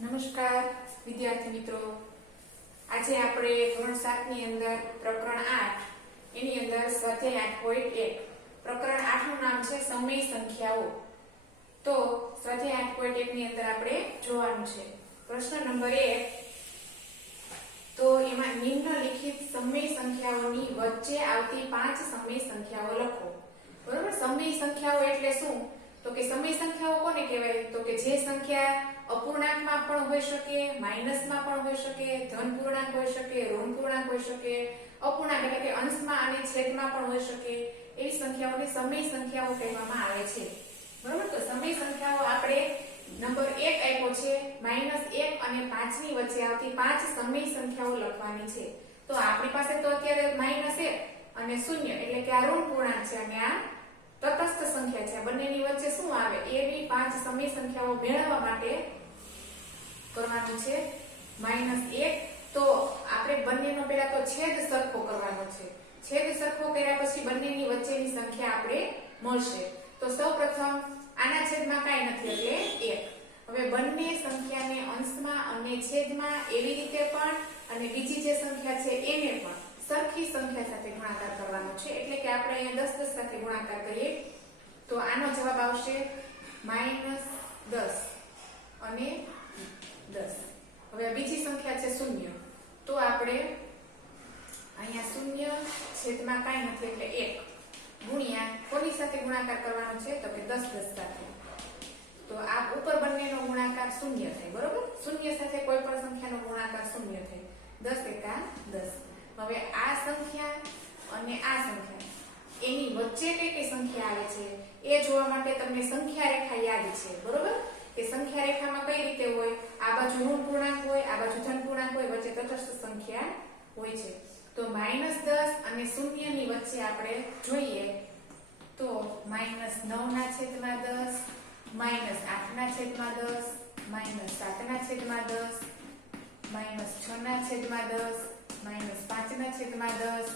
નમસ્કાર વિદ્યાર્થી મિત્રો, આજે આપણે ધોરણ 7 ની અંદર પ્રકરણ 8 એની અંદર સ્વાધ્યાય 8.1 પ્રકરણ 8 નું નામ છે સમય સંખ્યાઓ. તો સ્વાધ્યાય 8.1 ની અંદર આપણે જોવાનું છે પ્રશ્ન નંબર 1. તો એમાં નિમ્નલિખિત સમય સંખ્યાઓની વચ્ચે આવતી 5 સમય સંખ્યાઓ લખો. બરોબર, સમય સંખ્યાઓ એટલે શું? તો કે સમય સંખ્યાઓ કોને કહેવાય? તો કે જે સંખ્યા અપૂર્ણાંકમાં પણ હોઈ શકે, માઈનસમાં પણ હોઈ શકે, ધન પૂર્ણાંક હોઈ શકે, ઋણ પૂર્ણાંક હોઈ શકે, અપૂર્ણાંક એટલે કે અંશમાં અને છેદમાં પણ હોઈ શકે, એવી સંખ્યાઓને સમય સંખ્યાઓ કહેવામાં આવે છે. બરોબર, તો સમય સંખ્યાઓ આપણે નંબર 1 આપ્યો છે, -1 અને 5 ની વચ્ચે આવતી 5 સમય સંખ્યાઓ લખવાની છે. તો આપણી પાસે તો અત્યારે -1 અને 0 એટલે કે આ ઋણ પૂર્ણાંક છે અને આ તટસ્થ સંખ્યા છે. બંનેની વચ્ચે શું આવે? એવી 5 સમય સંખ્યાઓ મેળવવા માટે કરવાનું છે -1. તો આપણે બંનેનો પહેલા તો છેદ સરખો કરવાનો છે. છેદ સરખો કર્યા પછી બંનેની વચ્ચેની સંખ્યા આપણે મળશે. તો સૌપ્રથમ આના છેદમાં કાંઈ નથી એટલે 1. હવે બંને સંખ્યાને અંશમાં અને છેદમાં એવી રીતે પણ અને બીજી જે સંખ્યા છે એને પણ સરખી સંખ્યા સાથે ગુણાકાર કરવાનો છે. એટલે કે આપણે અહીંયા 10 સાથે ગુણાકાર કરીએ તો આનો જવાબ આવશે -10 અને 10. હવે બીજી સંખ્યા છે 0. તો આપણે અહીંયા 0 છેદમાં કાંઈ નથી એટલે 1 ગુણ્યા કોની સાથે ગુણાકાર કરવાનો છે? તો કે 10 સાથે. તો આ ઉપર બંનેનો ગુણાકાર 0 થાય. બરોબર, 0 સાથે કોઈ પણ સંખ્યાનો ગુણાકાર 0 થાય. 10 એકા 10. હવે આ સંખ્યા અને આ સંખ્યા એની વચ્ચે કઈ સંખ્યા આવે છે એ જોવા માટે તમને સંખ્યા રેખા યાદ છે. બરોબર, કે સંખ્યા રેખામાં કઈ રીતે હોય? આ બાજુ ઋણ પૂર્ણાંક હોય, આ બાજુ ધન પૂર્ણાંક હોય, વચ્ચે તટસ્થ સંખ્યા હોય છે. તો -10 અને 0 ની વચ્ચે આપણે જોઈએ તો -9/10, -8/10, -7/10, -6/10, -5/10,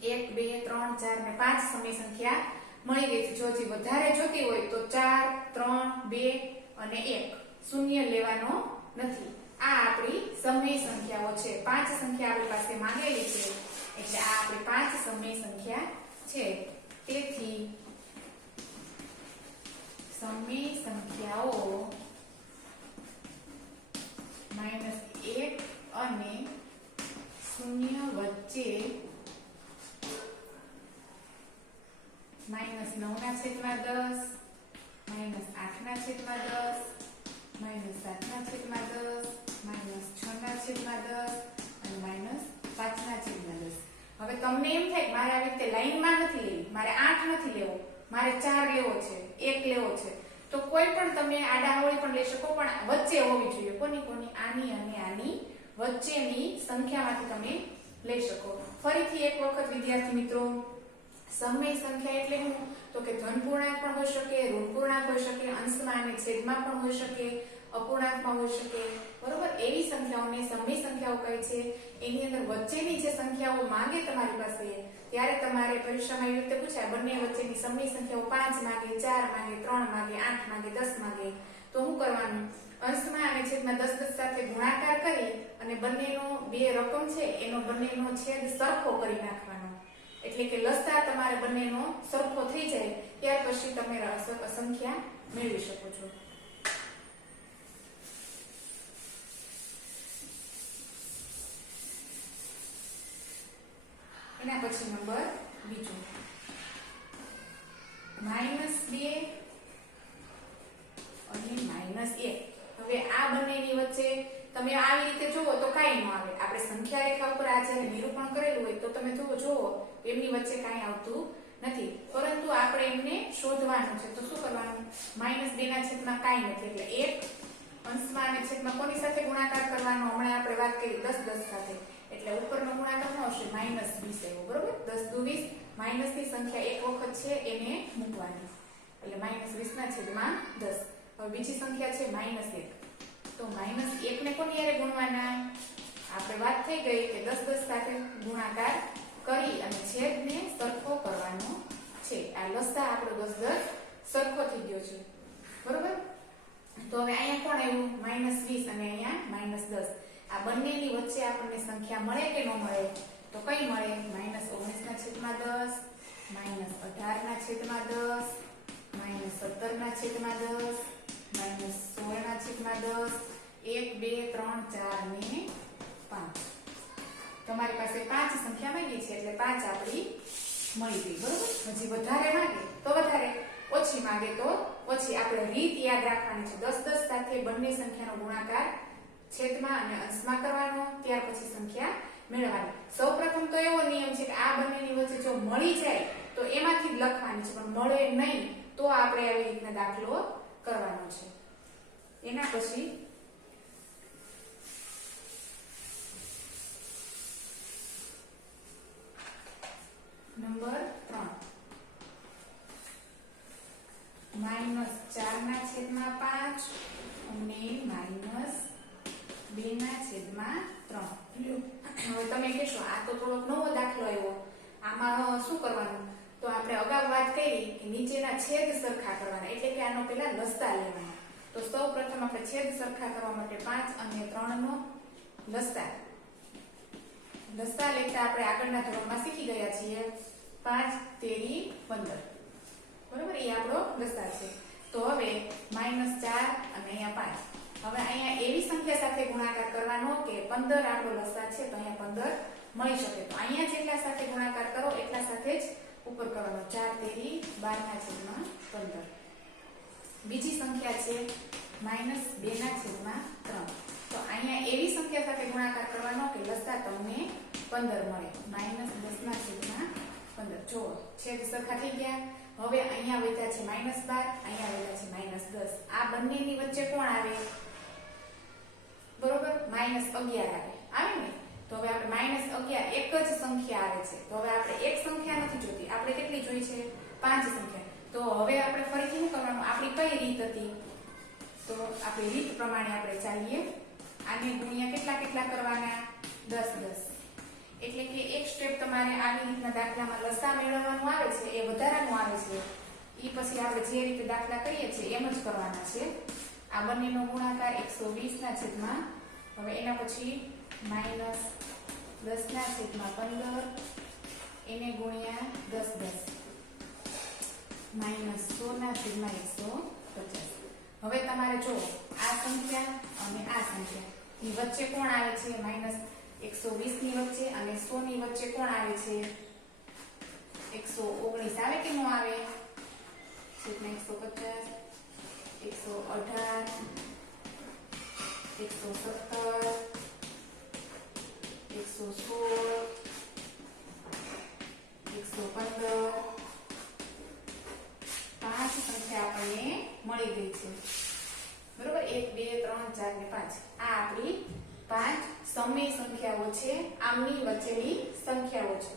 1, 2, 3, 4 ને 5 સમય સંખ્યા મળી ગઈ છે. જો હજી વધારે જોતી હોય તો 4, 3, 2 અને 1 શૂન્ય લેવાનો નથી. આ આપણી સમય સંખ્યાઓ છે. 5 સંખ્યા આપણી પાસે માંગેલી છે એટલે આ આપણી 5 સમય સંખ્યા છે. તેથી સમય સંખ્યાઓ -1 અને 0 વચ્ચે -9/10, -8/10, -7/10, -6/10 અને -5/10. હવે તમને એમ થાય કે મારે આવી રીતે લાઈનમાં નથી લેવી, મારે 8 નથી લેવો, મારે 4 લેવો છે, 1 લેવો છે, તો કોઈ પણ તમે આડાહવળી પણ લઈ શકો, પણ વચ્ચે હોવી જોઈએ. કોની? આની અને આની વચ્ચેની સંખ્યામાંથી તમે લઈ શકો. ફરીથી એક વખત વિદ્યાર્થી મિત્રો, સમય સંખ્યા એટલે શું? તો કે ધન પૂર્ણાંક પણ હોઈ શકે, ઋણ પૂર્ણાંક હોઈ શકે, અંશમાં અને છેદમાં પણ હોઈ શકે, અપૂર્ણાંકમાં હોઈ શકે. બરોબર, એવી સંખ્યાઓને સમય સંખ્યાઓ કહે છે. એની અંદર વચ્ચેની જે સંખ્યાઓ માંગે તમારી પાસે, ત્યારે તમારે પરીક્ષામાં એવી રીતે પૂછાય બંને વચ્ચેની સમય સંખ્યાઓ 5 માંગે, 4 માંગે, 3 માંગે, 8 માંગે, 10 માંગે, તો શું કરવાનું? અંશમાં અને છેદમાં 10 સાથે ગુણાકાર કરી અને બંનેનો બે રકમ છે એનો બંનેનો છેદ સરખો કરી નાખવાનો. એટલે કે લસા તમારે બંનેનો સરખો થઈ જાય ત્યાર પછી તમે સંખ્યા મેળવી શકો છો. એના પછી નંબર બીજો -2 અને -1. હવે આ બંનેની વચ્ચે તમે આવી રીતે જુઓ તો કાંઈ ન આવે. આપણે સંખ્યા રેખા ઉપર આ જ્યારે નિરૂપણ કરેલું હોય તો તમે જુઓ એમની વચ્ચે કાંઈ આવતું નથી, પરંતુ આપણે એમને શોધવાનું છે. તો શું કરવાનું? -2 છેદમાં કાંઈ નથી એટલે 1 અંશમાં અને છેદમાં કોની સાથે ગુણાકાર કરવાનો? હમણાં આપણે વાત કરી 10 સાથે, એટલે ઉપરનો ગુણાકાર શું આવશે? -20 આવ્યો. બરોબર, 10 દુ 20, માઈનસની સંખ્યા એક વખત છે એને મૂકવાની એટલે -20/10. હવે બીજી સંખ્યા છે -1. તો -1 ને કોની હારે ગુણવાના? આપણે વાત થઈ ગઈ કે 10 સાથે ગુણાકાર કરી અને છેદને સરખો કરવાનો છે. આ લસા આપણો 10 સરખો થઈ ગયો છે. બરોબર, તો હવે અહીંયા કોણ આવ્યું -20 અને અહીંયા -10. આ બંનેની વચ્ચે આપણને સંખ્યા મળે કે ન મળે? તો કઈ મળે? -19/10, -18/10, -17/10, -16/10, 1 2 3 4 ને 5. તમારી પાસે 5 સંખ્યા માંગી છે એટલે 5 આપણી મળી ગઈ. બરોબર. હજી વધારે માંગે તો વધારે, ઓછી માંગે તો ઓછી. આપણે રીત યાદ રાખવાની છે. 10 10 સાથે બંને સંખ્યાનો ગુણાકાર છેદમાં અને અંશમાં કરવાનો, ત્યાર પછી સંખ્યા મેળવવાની. સૌપ્રથમ તો એવો નિયમ છે કે આ બંનેની વચ્ચે જો મળી જાય તો એમાંથી જ લખવાની છે, પણ મળે નહીં તો આપણે આવી રીતના દાખલો કરવાનો છે. એના પછી નંબર 3 -4/5 અને -2/3. હવે તમે કહેશો આ તો થોડોક નવો દાખલો આવ્યો, આમાં શું કરવાનું? તો આપણે અગાઉ વાત કરી કે નીચેના છેદ સરખા કરવાના, એટલે કે આનો પેલા લસા લેવાના. તો સૌપ્રથમ આપણે છેદ સરખા કરવા માટે 5 અને 3 નો લસા લેતા આપણે આગળના ધોરણમાં શીખી ગયા છીએ. 5 તેરી 15. બરોબર, એ આપણો લસા છે. તો હવે -4 અને અહીંયા 5. હવે અહીંયા એવી સંખ્યા સાથે ગુણાકાર કરવાનો કે 15 આપણો લસા છે, તો અહીંયા 15 મળી શકે. તો અહીંયા જેટલા સાથે ગુણાકાર કરો એટલા સાથે જ ઉપર કરવાનો. 4 તેરી 12/15. બીજી સંખ્યા છે -2/3. તો અહીંયા એવી સંખ્યા સાથે ગુણાકાર કરવાનો કે લસા તમને 15 મળે. -10/15. જો છેદ સરખા થઈ ગયા. હવે અહીંયા વધ્યા છે -12, અહીંયા વધ્યા છે -10. આ બંનેની વચ્ચે કોણ આવે? બરોબર, -11 આવે ને. તો હવે આપણે -11 એક જ સંખ્યા આવે છે. તો હવે આપણે એક સંખ્યા નથી જોતી, આપણે કેટલી જોઈ છે? 5 સંખ્યા. તો હવે આપણે ફરીથી શું કરવાનું? આપણી કઈ રીત હતી? તો આપણી રીત પ્રમાણે આપણે ચાલીએ. આને ગુણ્યા કેટલા કરવાના? 10 10. એટલે કે એક સ્ટેપ તમારે આવી રીતના દાખલામાં લસા મેળવવાનું આવે છે, એ વધારાનું આવે છે. એ પછી આપણે જે રીતે દાખલા કરીએ છીએ એમ જ કરવાના છે. આ બંનેનો ગુણાકાર 120/. હવે એના પછી -10/15 એને ગુણ્યા 10 10 -100/150. હવે તમારે જો આ સંખ્યા અને આ સંખ્યા ની વચ્ચે કોણ આવે છે? -120 ની વચ્ચે અને 100 ની વચ્ચે કોણ આવે છે? 119 આવે કે ન આવે? છેદમાં 150, 118, 117, 116, 115. 5 સંખ્યા આપણને મળી ગઈ છે. બરોબર, 1 2 3 4 ને 5. આ આપણી 5 સમય સંખ્યાઓ છે, આમની વચ્ચેની સંખ્યાઓ છે.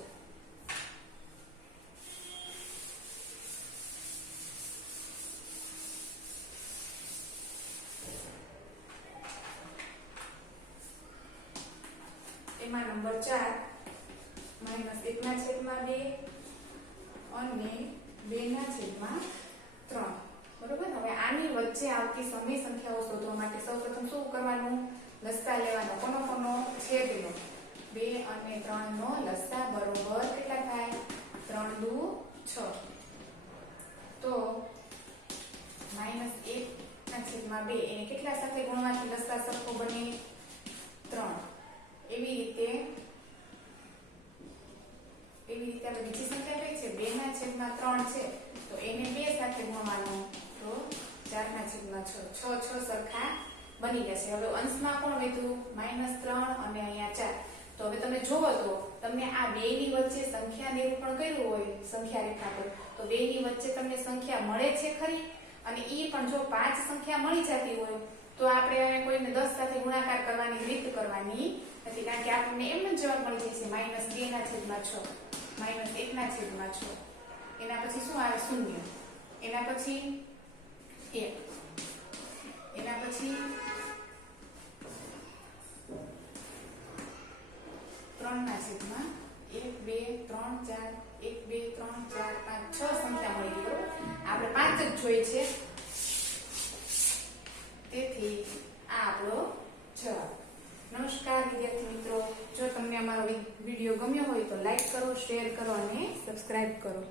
એમાં નંબર 4 -1/2 અને 2/3. બરોબર. હવે આની વચ્ચે આવતી સમય સંખ્યાઓ શોધવા માટે સૌપ્રથમ શું કરવાનું? લસા લેવાનો. કોનો? છેદનો. 2 અને 3 નો લસા બરોબર કેટલા થાય? 3 દુ 6. તો -1/2 એને કેટલા સાથે ગુણવાથી લસા સરખો બને? 3. એવી રીતે આપણે બીજી સંખ્યા કઈ છે? 2/3 છે, તો એને 2 સાથે ગુણવાનું. તો 4/6. 6 સરખા બની જશે. હવે અંશમાં કોણ વધ્યું? -3 અને અહીંયા 4. તો હવે તમે જોવો તો તમને આ બેની વચ્ચે સંખ્યા નિરૂપણ કર્યું હોય સંખ્યા રેખા પર, તો બેની વચ્ચે તમને સંખ્યા મળે છે ખરી? અને ઈ પણ જો 5 સંખ્યા મળી જતી હોય તો આપણે કોઈને 10 સાથે ગુણાકાર કરવાની રીત કરવાની નથી, કારણ કે આપણને એમ જ જવાબ મળી જશે -2/6, -1/6. એના પછી શું આવે? 0. એના પછી 1. એના પછી 3/1, 2 3 4, 1 2 3 4 5 6 સંખ્યા મળી ગઈ. આપણે 5 જ જોઈ છે. જવાબ. નમસ્કાર વિદ્યાર્થી મિત્રો, જો તમને અમારો વિડીયો ગમ્યો હોય તો લાઈક કરો, શેર કરો અને સબસ્ક્રાઇબ કરો.